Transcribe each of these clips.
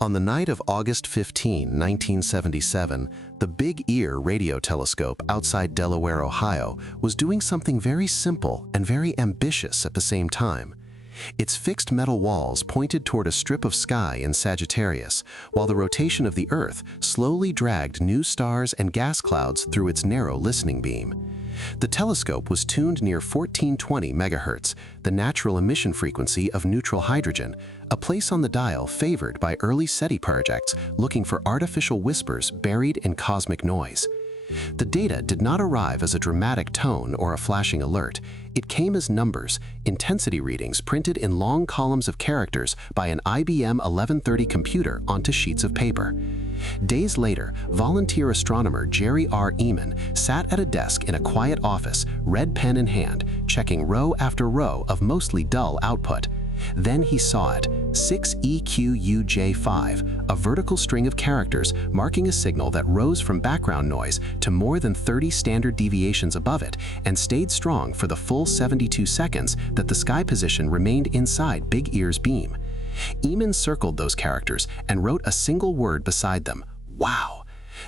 On the night of August 15, 1977, the Big Ear radio telescope outside Delaware, Ohio, was doing something very simple and very ambitious at the same time. Its fixed metal walls pointed toward a strip of sky in Sagittarius, while the rotation of the Earth slowly dragged new stars and gas clouds through its narrow listening beam. The telescope was tuned near 1420 MHz, the natural emission frequency of neutral hydrogen, a place on the dial favored by early SETI projects looking for artificial whispers buried in cosmic noise. The data did not arrive as a dramatic tone or a flashing alert. It came as numbers, intensity readings printed in long columns of characters by an IBM 1130 computer onto sheets of paper. Days later, volunteer astronomer Jerry R. Eman sat at a desk in a quiet office, red pen in hand, checking row after row of mostly dull output. Then he saw it, 6EQUJ5, a vertical string of characters marking a signal that rose from background noise to more than 30 standard deviations above it and stayed strong for the full 72 seconds that the sky position remained inside Big Ear's beam. Eman circled those characters and wrote a single word beside them: "Wow."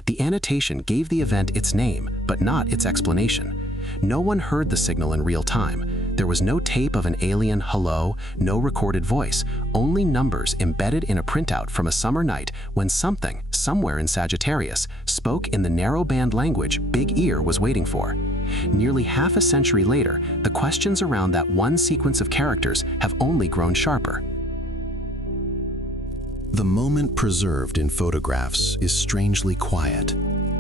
The annotation gave the event its name, but not its explanation. No one heard the signal in real time. There was no tape of an alien hello, no recorded voice, only numbers embedded in a printout from a summer night when something, somewhere in Sagittarius, spoke in the narrowband language Big Ear was waiting for. Nearly half a century later, the questions around that one sequence of characters have only grown sharper. The moment preserved in photographs is strangely quiet.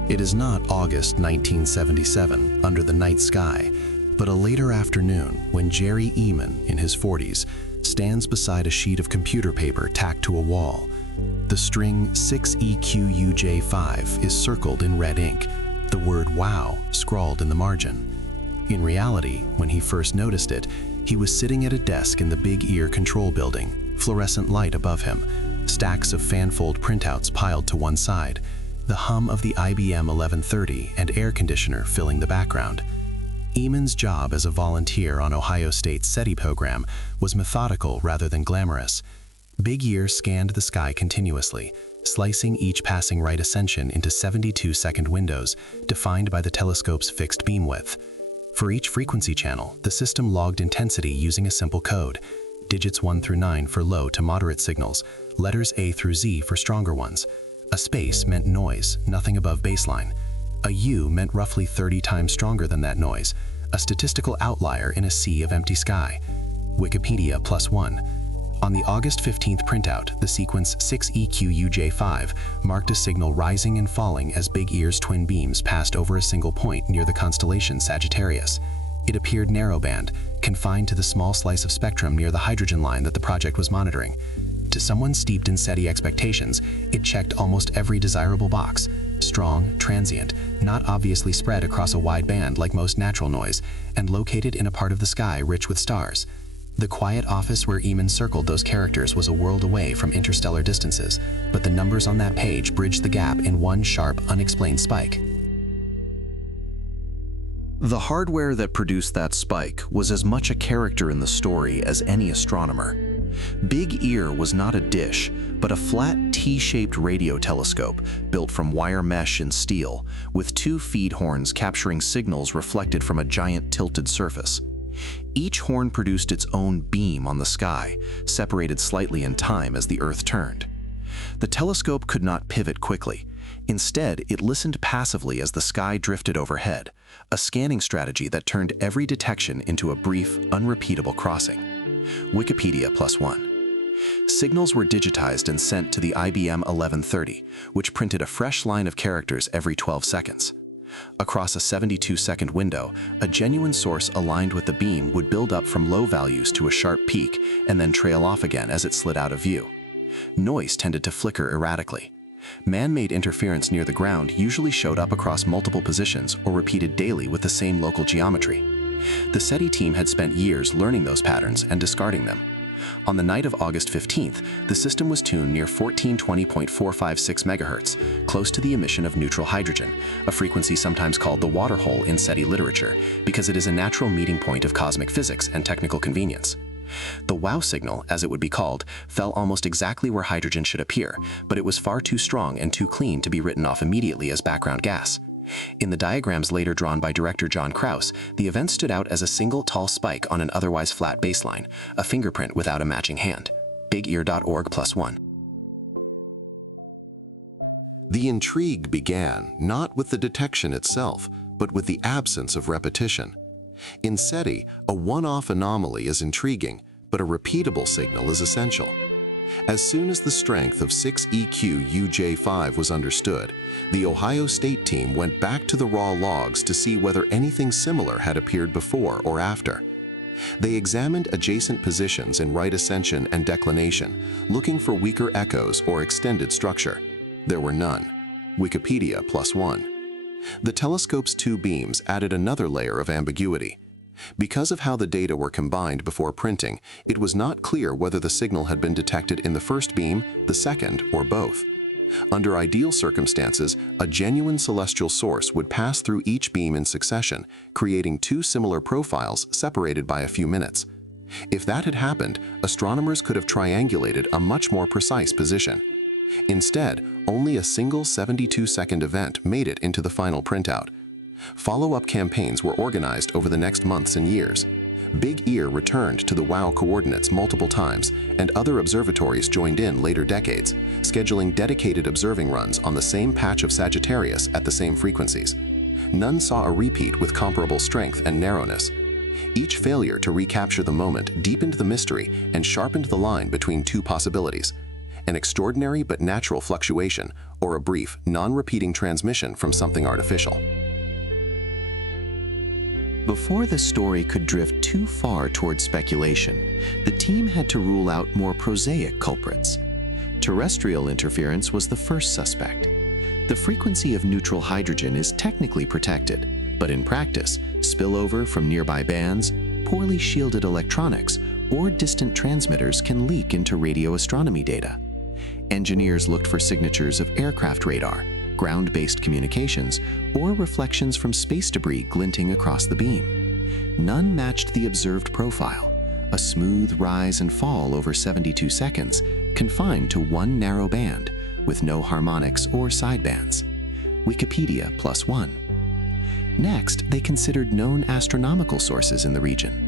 It is not August 1977 under the night sky, but a later afternoon when Jerry Eman, in his 40s, stands beside a sheet of computer paper tacked to a wall. The string 6EQUJ5 is circled in red ink, the word "wow" scrawled in the margin. In reality, when he first noticed it, he was sitting at a desk in the Big Ear control building, fluorescent light above him, stacks of fanfold printouts piled to one side, the hum of the IBM 1130 and air conditioner filling the background. Eman's job as a volunteer on Ohio State's SETI program was methodical rather than glamorous. Big Ear scanned the sky continuously, slicing each passing right ascension into 72-second windows defined by the telescope's fixed beam width. For each frequency channel, the system logged intensity using a simple code: digits 1 through 9 for low to moderate signals, letters A through Z for stronger ones. A space meant noise, nothing above baseline. A U meant roughly 30 times stronger than that noise, a statistical outlier in a sea of empty sky. Wikipedia +1. On the August 15th printout, the sequence 6EQUJ5 marked a signal rising and falling as Big Ear's twin beams passed over a single point near the constellation Sagittarius. It appeared narrowband, confined to the small slice of spectrum near the hydrogen line that the project was monitoring. To someone steeped in SETI expectations, it checked almost every desirable box: strong, transient, not obviously spread across a wide band like most natural noise, and located in a part of the sky rich with stars. The quiet office where Eman circled those characters was a world away from interstellar distances, but the numbers on that page bridged the gap in one sharp, unexplained spike. The hardware that produced that spike was as much a character in the story as any astronomer. Big Ear was not a dish, but a flat T-shaped radio telescope built from wire mesh and steel, with 2 feed horns capturing signals reflected from a giant tilted surface. Each horn produced its own beam on the sky, separated slightly in time as the Earth turned. The telescope could not pivot quickly. Instead, it listened passively as the sky drifted overhead, a scanning strategy that turned every detection into a brief, unrepeatable crossing. Wikipedia +1. Signals were digitized and sent to the IBM 1130, which printed a fresh line of characters every 12 seconds. Across a 72-second window, a genuine source aligned with the beam would build up from low values to a sharp peak and then trail off again as it slid out of view. Noise tended to flicker erratically. Man-made interference near the ground usually showed up across multiple positions or repeated daily with the same local geometry. The SETI team had spent years learning those patterns and discarding them. On the night of August 15th, the system was tuned near 1420.456 MHz, close to the emission of neutral hydrogen, a frequency sometimes called the water hole in SETI literature, because it is a natural meeting point of cosmic physics and technical convenience. The WOW signal, as it would be called, fell almost exactly where hydrogen should appear, but it was far too strong and too clean to be written off immediately as background gas. In the diagrams later drawn by director John Krause, the event stood out as a single tall spike on an otherwise flat baseline, a fingerprint without a matching hand. bigear.org+1. The intrigue began not with the detection itself, but with the absence of repetition. In SETI, a one-off anomaly is intriguing, but a repeatable signal is essential. As soon as the strength of 6EQ-UJ5 was understood, the Ohio State team went back to the raw logs to see whether anything similar had appeared before or after. They examined adjacent positions in right ascension and declination, looking for weaker echoes or extended structure. There were none. Wikipedia+1. The telescope's two beams added another layer of ambiguity. Because of how the data were combined before printing, it was not clear whether the signal had been detected in the first beam, the second, or both. Under ideal circumstances, a genuine celestial source would pass through each beam in succession, creating two similar profiles separated by a few minutes. If that had happened, astronomers could have triangulated a much more precise position. Instead, only a single 72-second event made it into the final printout. Follow-up campaigns were organized over the next months and years. Big Ear returned to the WOW coordinates multiple times, and other observatories joined in later decades, scheduling dedicated observing runs on the same patch of Sagittarius at the same frequencies. None saw a repeat with comparable strength and narrowness. Each failure to recapture the moment deepened the mystery and sharpened the line between two possibilities: an extraordinary but natural fluctuation, or a brief, non-repeating transmission from something artificial. Before the story could drift too far toward speculation, the team had to rule out more prosaic culprits. Terrestrial interference was the first suspect. The frequency of neutral hydrogen is technically protected, but in practice, spillover from nearby bands, poorly shielded electronics, or distant transmitters can leak into radio astronomy data. Engineers looked for signatures of aircraft radar, ground-based communications, or reflections from space debris glinting across the beam. None matched the observed profile, a smooth rise and fall over 72 seconds, confined to one narrow band, with no harmonics or sidebands. Wikipedia+1. Next, they considered known astronomical sources in the region.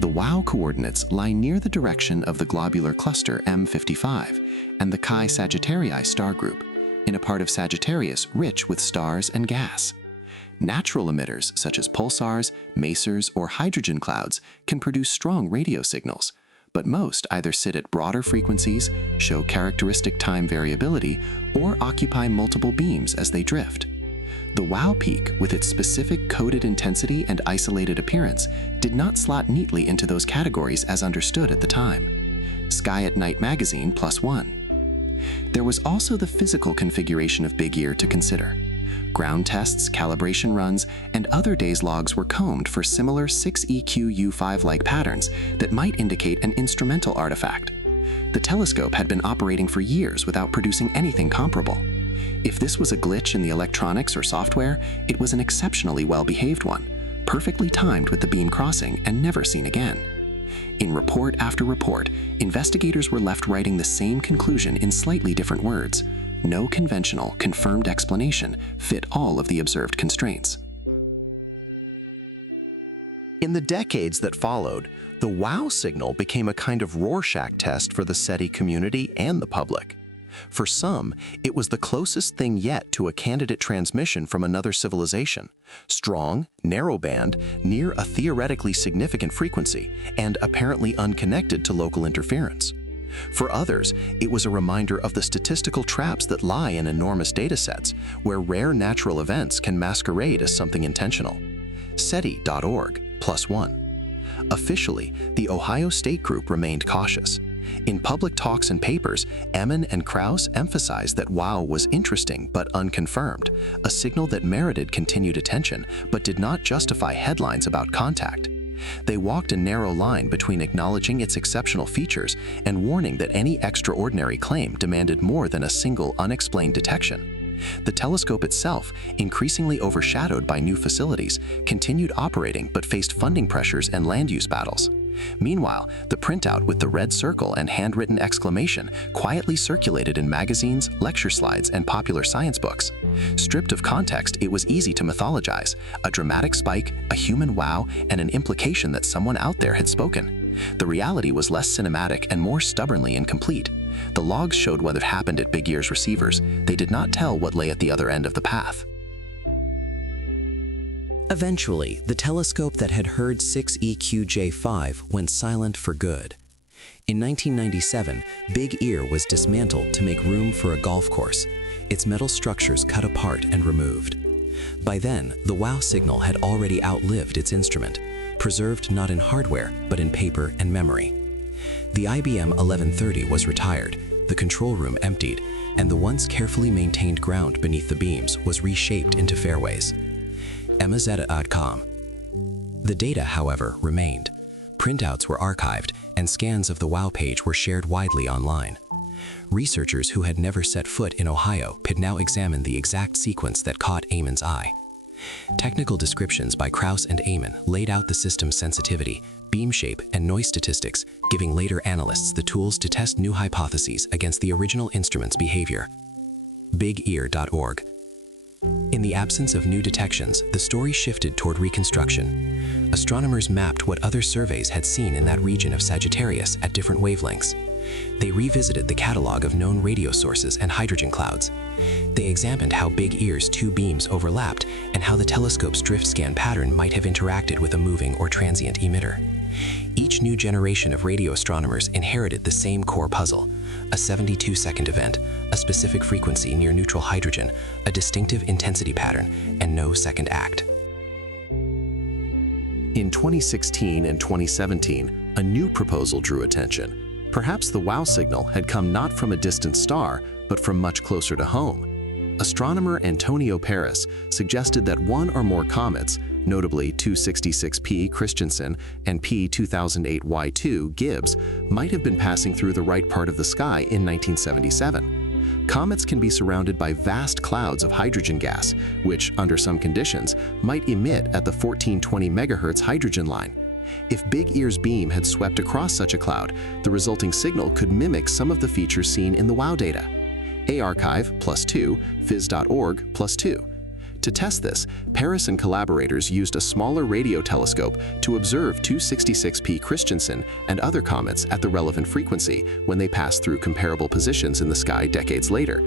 The WOW coordinates lie near the direction of the globular cluster M55 and the Chi Sagittarii star group, in a part of Sagittarius rich with stars and gas. Natural emitters such as pulsars, masers, or hydrogen clouds can produce strong radio signals, but most either sit at broader frequencies, show characteristic time variability, or occupy multiple beams as they drift. The WOW peak, with its specific coded intensity and isolated appearance, did not slot neatly into those categories as understood at the time. Sky at Night magazine +1. There was also the physical configuration of Big Ear to consider. Ground tests, calibration runs, and other days' logs were combed for similar 6EQ-U5-like patterns that might indicate an instrumental artifact. The telescope had been operating for years without producing anything comparable. If this was a glitch in the electronics or software, it was an exceptionally well-behaved one, perfectly timed with the beam crossing and never seen again. In report after report, investigators were left writing the same conclusion in slightly different words. No conventional, confirmed explanation fit all of the observed constraints. In the decades that followed, the WOW signal became a kind of Rorschach test for the SETI community and the public. For some, it was the closest thing yet to a candidate transmission from another civilization, strong, narrowband, near a theoretically significant frequency, and apparently unconnected to local interference. For others, it was a reminder of the statistical traps that lie in enormous datasets, where rare natural events can masquerade as something intentional. SETI.org+1. Officially, the Ohio State group remained cautious. In public talks and papers, Emin and Krause emphasized that WOW was interesting but unconfirmed, a signal that merited continued attention but did not justify headlines about contact. They walked a narrow line between acknowledging its exceptional features and warning that any extraordinary claim demanded more than a single unexplained detection. The telescope itself, increasingly overshadowed by new facilities, continued operating but faced funding pressures and land use battles. Meanwhile, the printout with the red circle and handwritten exclamation quietly circulated in magazines, lecture slides, and popular science books. Stripped of context, it was easy to mythologize: a dramatic spike, a human wow, and an implication that someone out there had spoken. The reality was less cinematic and more stubbornly incomplete. The logs showed what had happened at Big Ear's receivers. They did not tell what lay at the other end of the path. Eventually, the telescope that had heard 6EQJ5 went silent for good. In 1997, Big Ear was dismantled to make room for a golf course, its metal structures cut apart and removed. By then, the WOW signal had already outlived its instrument, preserved not in hardware, but in paper and memory. The IBM 1130 was retired, the control room emptied, and the once carefully maintained ground beneath the beams was reshaped into fairways. EmmaZeta.com. The data, however, remained. Printouts were archived, and scans of the WOW page were shared widely online. Researchers who had never set foot in Ohio could now examine the exact sequence that caught Eamon's eye. Technical descriptions by Krauss and Eamon laid out the system's sensitivity, beam shape, and noise statistics, giving later analysts the tools to test new hypotheses against the original instrument's behavior. BigEar.org. In the absence of new detections, the story shifted toward reconstruction. Astronomers mapped what other surveys had seen in that region of Sagittarius at different wavelengths. They revisited the catalog of known radio sources and hydrogen clouds. They examined how Big Ear's two beams overlapped and how the telescope's drift scan pattern might have interacted with a moving or transient emitter. Each new generation of radio astronomers inherited the same core puzzle: a 72-second event, a specific frequency near neutral hydrogen, a distinctive intensity pattern, and no second act. In 2016 and 2017, a new proposal drew attention. Perhaps the WOW signal had come not from a distant star, but from much closer to home. Astronomer Antonio Paris suggested that one or more comets, notably 266P Christensen and P2008Y2 Gibbs, might have been passing through the right part of the sky in 1977. Comets can be surrounded by vast clouds of hydrogen gas, which, under some conditions, might emit at the 1420 MHz hydrogen line. If Big Ear's beam had swept across such a cloud, the resulting signal could mimic some of the features seen in the WOW data. archive +2, phys.org +2. To test this, Paris and collaborators used a smaller radio telescope to observe 266P Christensen and other comets at the relevant frequency when they passed through comparable positions in the sky decades later.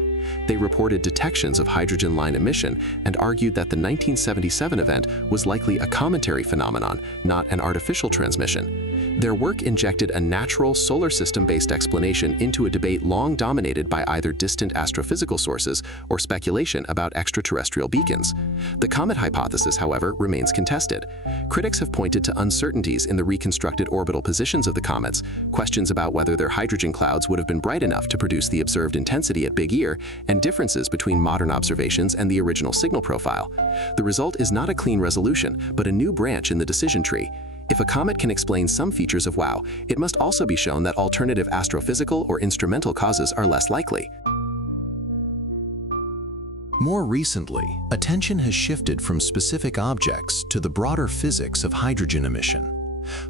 They reported detections of hydrogen line emission and argued that the 1977 event was likely a cometary phenomenon, not an artificial transmission. Their work injected a natural, solar system-based explanation into a debate long dominated by either distant astrophysical sources or speculation about extraterrestrial beacons. The comet hypothesis, however, remains contested. Critics have pointed to uncertainties in the reconstructed orbital positions of the comets, questions about whether their hydrogen clouds would have been bright enough to produce the observed intensity at Big Ear, and differences between modern observations and the original signal profile. The result is not a clean resolution, but a new branch in the decision tree. If a comet can explain some features of WOW, it must also be shown that alternative astrophysical or instrumental causes are less likely. More recently, attention has shifted from specific objects to the broader physics of hydrogen emission.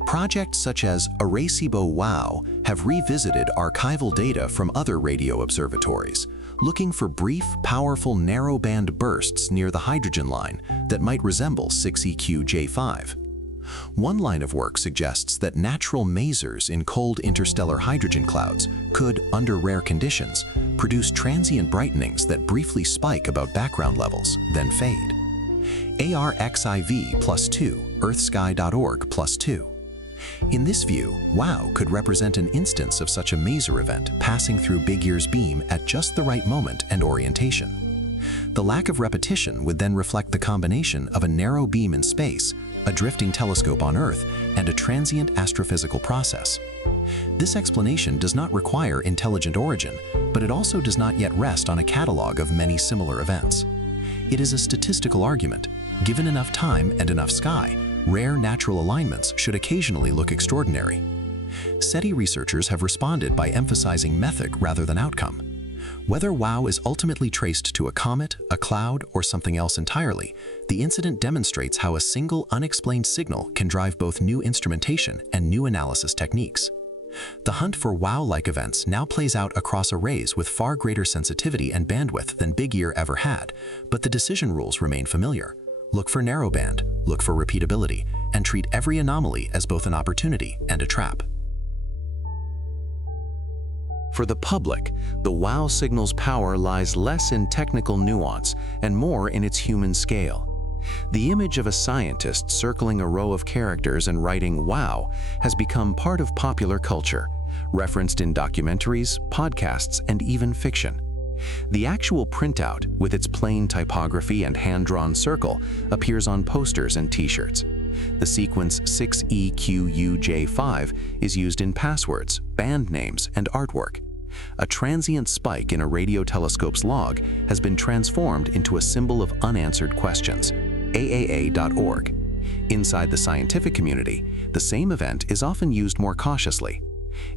Projects such as Arecibo WOW have revisited archival data from other radio observatories, looking for brief, powerful narrowband bursts near the hydrogen line that might resemble 6EQJ5. One line of work suggests that natural masers in cold interstellar hydrogen clouds could, under rare conditions, produce transient brightenings that briefly spike above background levels, then fade. ARXIV +2, earthsky.org +2. In this view, WOW could represent an instance of such a maser event passing through Big Ear's beam at just the right moment and orientation. The lack of repetition would then reflect the combination of a narrow beam in space, a drifting telescope on Earth, and a transient astrophysical process. This explanation does not require intelligent origin, but it also does not yet rest on a catalog of many similar events. It is a statistical argument. Given enough time and enough sky, rare natural alignments should occasionally look extraordinary. SETI researchers have responded by emphasizing method rather than outcome. Whether WOW is ultimately traced to a comet, a cloud, or something else entirely, the incident demonstrates how a single unexplained signal can drive both new instrumentation and new analysis techniques. The hunt for WOW-like events now plays out across arrays with far greater sensitivity and bandwidth than Big Ear ever had, but the decision rules remain familiar. Look for narrowband, look for repeatability, and treat every anomaly as both an opportunity and a trap. For the public, the WOW signal's power lies less in technical nuance and more in its human scale. The image of a scientist circling a row of characters and writing "wow" has become part of popular culture, referenced in documentaries, podcasts, and even fiction. The actual printout, with its plain typography and hand-drawn circle, appears on posters and t-shirts. The sequence 6EQUJ5 is used in passwords, band names, and artwork. A transient spike in a radio telescope's log has been transformed into a symbol of unanswered questions. AAA.org. Inside the scientific community, the same event is often used more cautiously.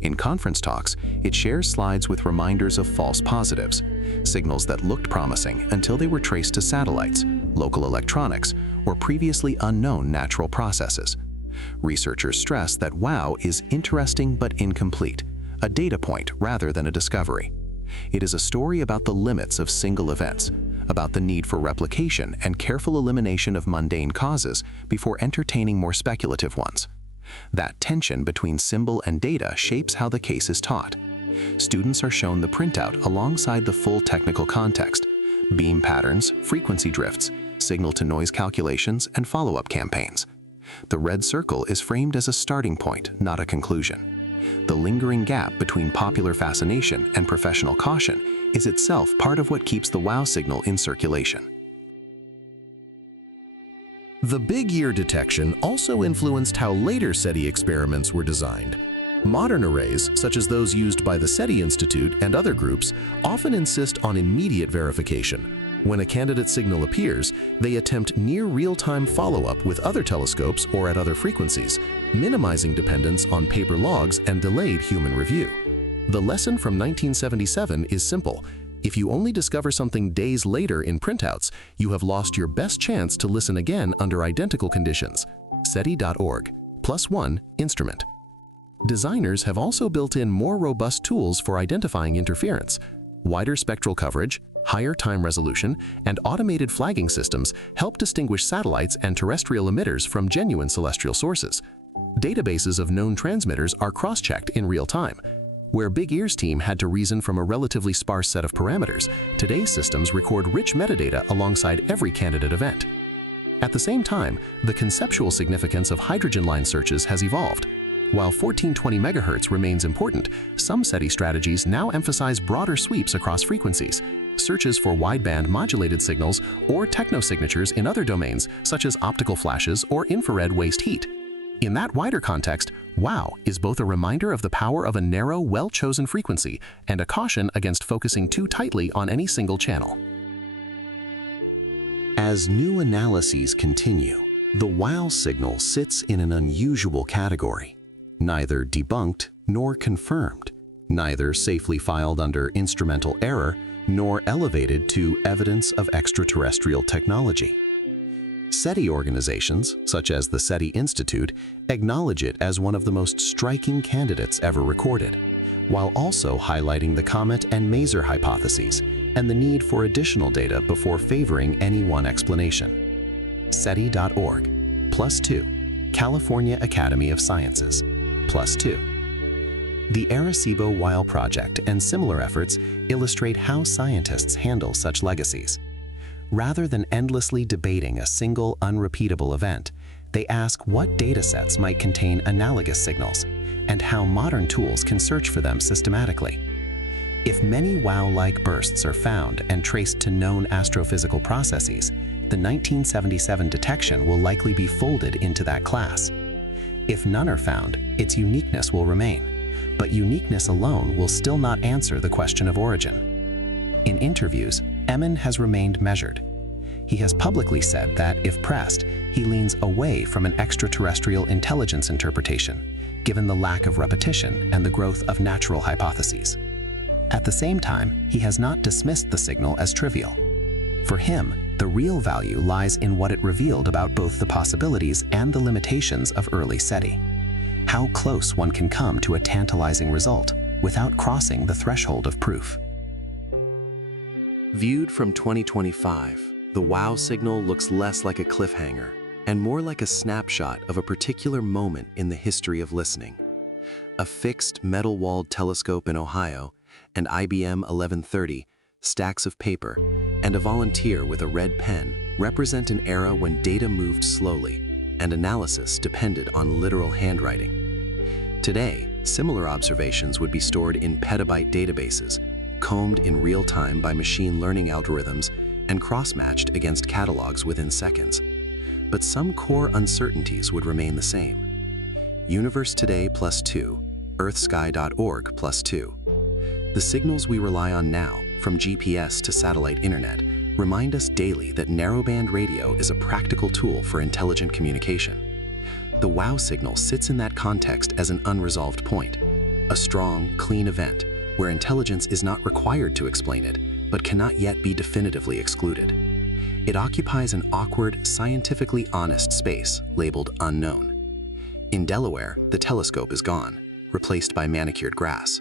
In conference talks, it shares slides with reminders of false positives, signals that looked promising until they were traced to satellites, local electronics, or previously unknown natural processes. Researchers stress that WOW is interesting but incomplete, a data point rather than a discovery. It is a story about the limits of single events, about the need for replication and careful elimination of mundane causes before entertaining more speculative ones. That tension between symbol and data shapes how the case is taught. Students are shown the printout alongside the full technical context, beam patterns, frequency drifts, signal-to-noise calculations, and follow-up campaigns. The red circle is framed as a starting point, not a conclusion. The lingering gap between popular fascination and professional caution is itself part of what keeps the WOW signal in circulation. The Big Ear detection also influenced how later SETI experiments were designed. Modern arrays, such as those used by the SETI Institute and other groups, often insist on immediate verification. When a candidate signal appears, they attempt near real-time follow-up with other telescopes or at other frequencies, minimizing dependence on paper logs and delayed human review. The lesson from 1977 is simple. If you only discover something days later in printouts, you have lost your best chance to listen again under identical conditions. SETI.org, +1 instrument. Designers have also built in more robust tools for identifying interference. Wider spectral coverage, higher time resolution, and automated flagging systems help distinguish satellites and terrestrial emitters from genuine celestial sources. Databases of known transmitters are cross-checked in real time. Where Big Ear's team had to reason from a relatively sparse set of parameters, today's systems record rich metadata alongside every candidate event. At the same time, the conceptual significance of hydrogen line searches has evolved. While 1420 MHz remains important, some SETI strategies now emphasize broader sweeps across frequencies, searches for wideband modulated signals or technosignatures in other domains such as optical flashes or infrared waste heat. In that wider context, WOW is both a reminder of the power of a narrow, well-chosen frequency and a caution against focusing too tightly on any single channel. As new analyses continue, the WOW signal sits in an unusual category, neither debunked nor confirmed, neither safely filed under instrumental error nor elevated to evidence of extraterrestrial technology. SETI organizations, such as the SETI Institute, acknowledge it as one of the most striking candidates ever recorded, while also highlighting the comet and maser hypotheses and the need for additional data before favoring any one explanation. SETI.org, +2, California Academy of Sciences, +2. The Arecibo WOW project and similar efforts illustrate how scientists handle such legacies. Rather than endlessly debating a single unrepeatable event, they ask what datasets might contain analogous signals and how modern tools can search for them systematically. If many WOW-like bursts are found and traced to known astrophysical processes, the 1977 detection will likely be folded into that class. If none are found, its uniqueness will remain, but uniqueness alone will still not answer the question of origin. In interviews, Emin has remained measured. He has publicly said that, if pressed, he leans away from an extraterrestrial intelligence interpretation, given the lack of repetition and the growth of natural hypotheses. At the same time, he has not dismissed the signal as trivial. For him, the real value lies in what it revealed about both the possibilities and the limitations of early SETI. How close one can come to a tantalizing result without crossing the threshold of proof. Viewed from 2025, the WOW signal looks less like a cliffhanger and more like a snapshot of a particular moment in the history of listening. A fixed metal-walled telescope in Ohio, an IBM 1130, stacks of paper, and a volunteer with a red pen represent an era when data moved slowly and analysis depended on literal handwriting. Today, similar observations would be stored in petabyte databases, combed in real time by machine learning algorithms, and cross-matched against catalogs within seconds. But some core uncertainties would remain the same. Universe Today +2, earthsky.org +2. The signals we rely on now, from GPS to satellite internet, remind us daily that narrowband radio is a practical tool for intelligent communication. The WOW signal sits in that context as an unresolved point, a strong, clean event where intelligence is not required to explain it, but cannot yet be definitively excluded. It occupies an awkward, scientifically honest space labeled unknown. In Delaware, the telescope is gone, replaced by manicured grass.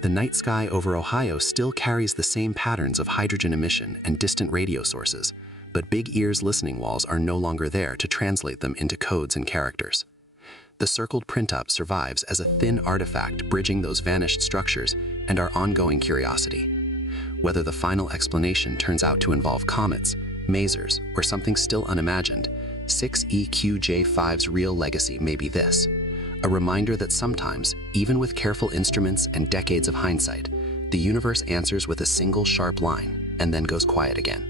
The night sky over Ohio still carries the same patterns of hydrogen emission and distant radio sources, but Big Ear's listening walls are no longer there to translate them into codes and characters. The circled printout survives as a thin artifact bridging those vanished structures and our ongoing curiosity. Whether the final explanation turns out to involve comets, masers, or something still unimagined, 6EQJ5's real legacy may be this: a reminder that sometimes, even with careful instruments and decades of hindsight, the universe answers with a single sharp line and then goes quiet again.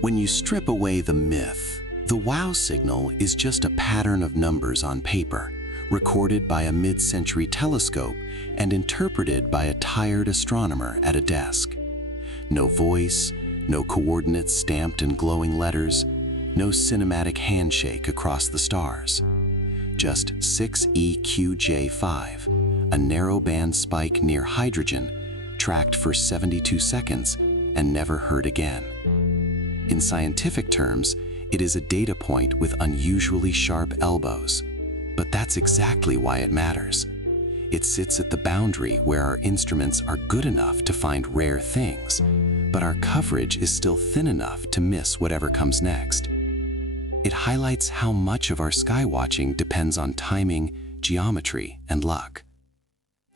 When you strip away the myth, the WOW signal is just a pattern of numbers on paper, recorded by a mid-century telescope and interpreted by a tired astronomer at a desk. No voice, no coordinates stamped in glowing letters, no cinematic handshake across the stars. Just 6EQJ5, a narrowband spike near hydrogen, tracked for 72 seconds and never heard again. In scientific terms, it is a data point with unusually sharp elbows. But that's exactly why it matters. It sits at the boundary where our instruments are good enough to find rare things, but our coverage is still thin enough to miss whatever comes next. It highlights how much of our skywatching depends on timing, geometry, and luck.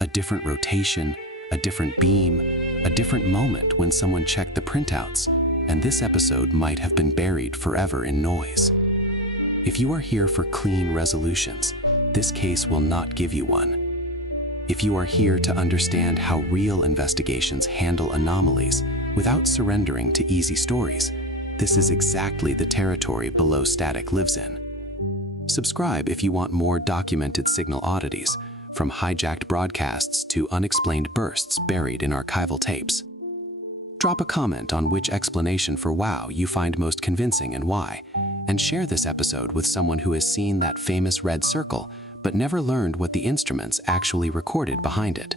A different rotation, a different beam, a different moment when someone checked the printouts, and this episode might have been buried forever in noise. If you are here for clean resolutions, this case will not give you one. If you are here to understand how real investigations handle anomalies without surrendering to easy stories, this is exactly the territory Below Static lives in. Subscribe if you want more documented signal oddities, from hijacked broadcasts to unexplained bursts buried in archival tapes. Drop a comment on which explanation for WOW you find most convincing and why, and share this episode with someone who has seen that famous red circle but never learned what the instruments actually recorded behind it.